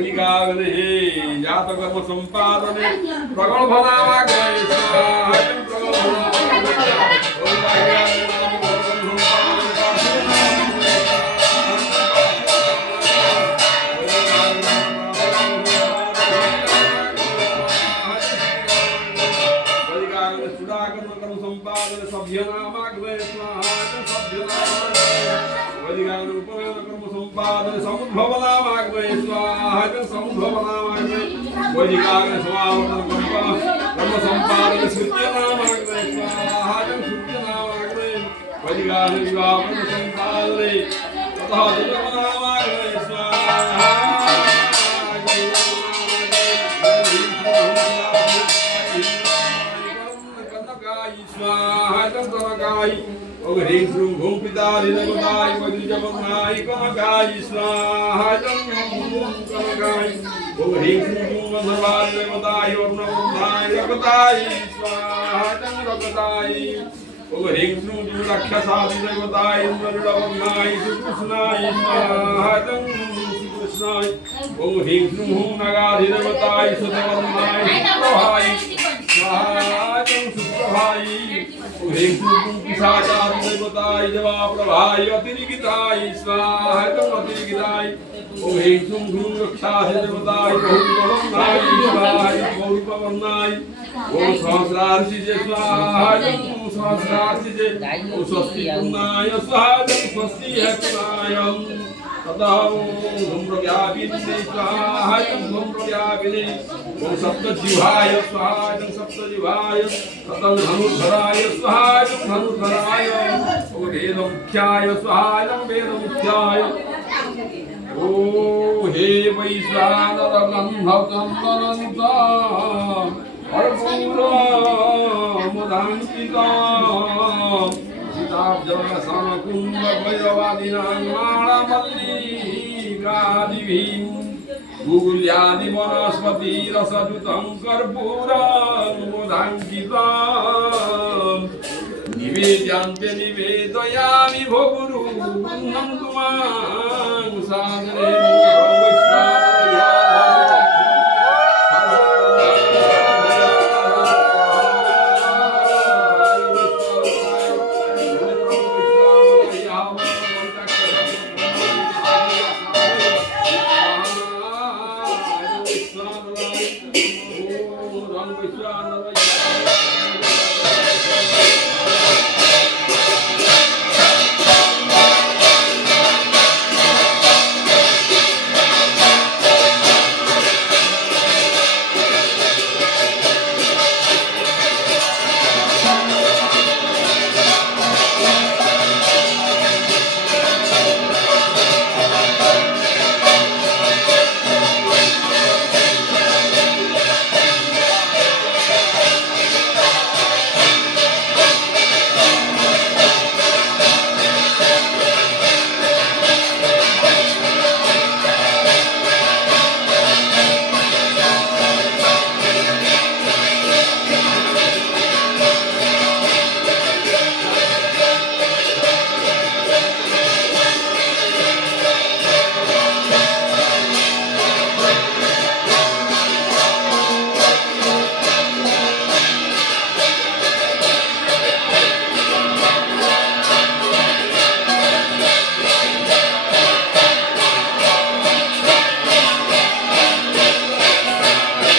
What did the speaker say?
वैदिकाग्ने जातकर्म संपादने प्रगल्भनाग्ने स्वाहायं सभ्यनामाग्ने स्वाहायं सभ्यनामाग्ने समुद्भवनामाग्ने स्वाहायं समुद्भवनामाग्ने वैदिकाग्ने समावर्तन कर्म संपादने सृज्यनामाग्ने स्वाहायं सृज्यनामाग्ने वैदिकाग्ने विवाहन संपादने ततः दुर्गमनामाग्ने स्वाहा स्वाहाय ओम ह्रीं श्रूं भूं पितारि देवताय वज्रजपन्नाय कनकाय स्वाहाय कनकाय ओम ह्रीं श्रूं भूं सर्वाय देवताय वर्णवन्धाय रकताय स्वाहाय रकताय ओम ह्रीं श्रूं भूं राक्षसादि देवताय इंद्रवन्नाय श्रीकृष्णाय स्वाहाय श्रीकृष्णाय ओम ह्रीं श्रूं भूं नगाधि देवताय सुतवर्णाय सुप्रभाय स्वाहाय सुप्रभाय ह्रीं श्रूं पिशाचार देवताय देवा प्रभाय अतिरिक्ताय स्वाहा अतिरिक्ताय ओम ह्रीं श्रूं भूं रक्षाय देवताय बहुपवर्णाय स्वाहा बहुपवर्णाय ओम सहस्रार्षि स्वाहा सहस्रार्षि ओम स्वस्ति पुन्नाय स्वाहा स्वस्ति है पुन्नाय ततः धूम्रव्यापिने स्वाहा धूम्रव्यापिने ओम सप्तजिह्वाय स्वाहा सप्तजिह्वाय ततः धनुर्धराय स्वाहा धनुर्धराय ओम वेदमुख्याय स्वाहा वेदमुख्याय ओ हे वैश्वानर ब्रह्मकन्दनन्ता अर्पूर्वमुदान्तिका सीताब्जवलसनकुम्भ भैरवादिनाङ्गमाणमल्लिकादिभिः गुगुल्यादि वनस्पति रसयुतं कर्पूरमुदाङ्कितं निवेद्यान्ते निवेदयामि भोगुरुन्नं तुमां सागरे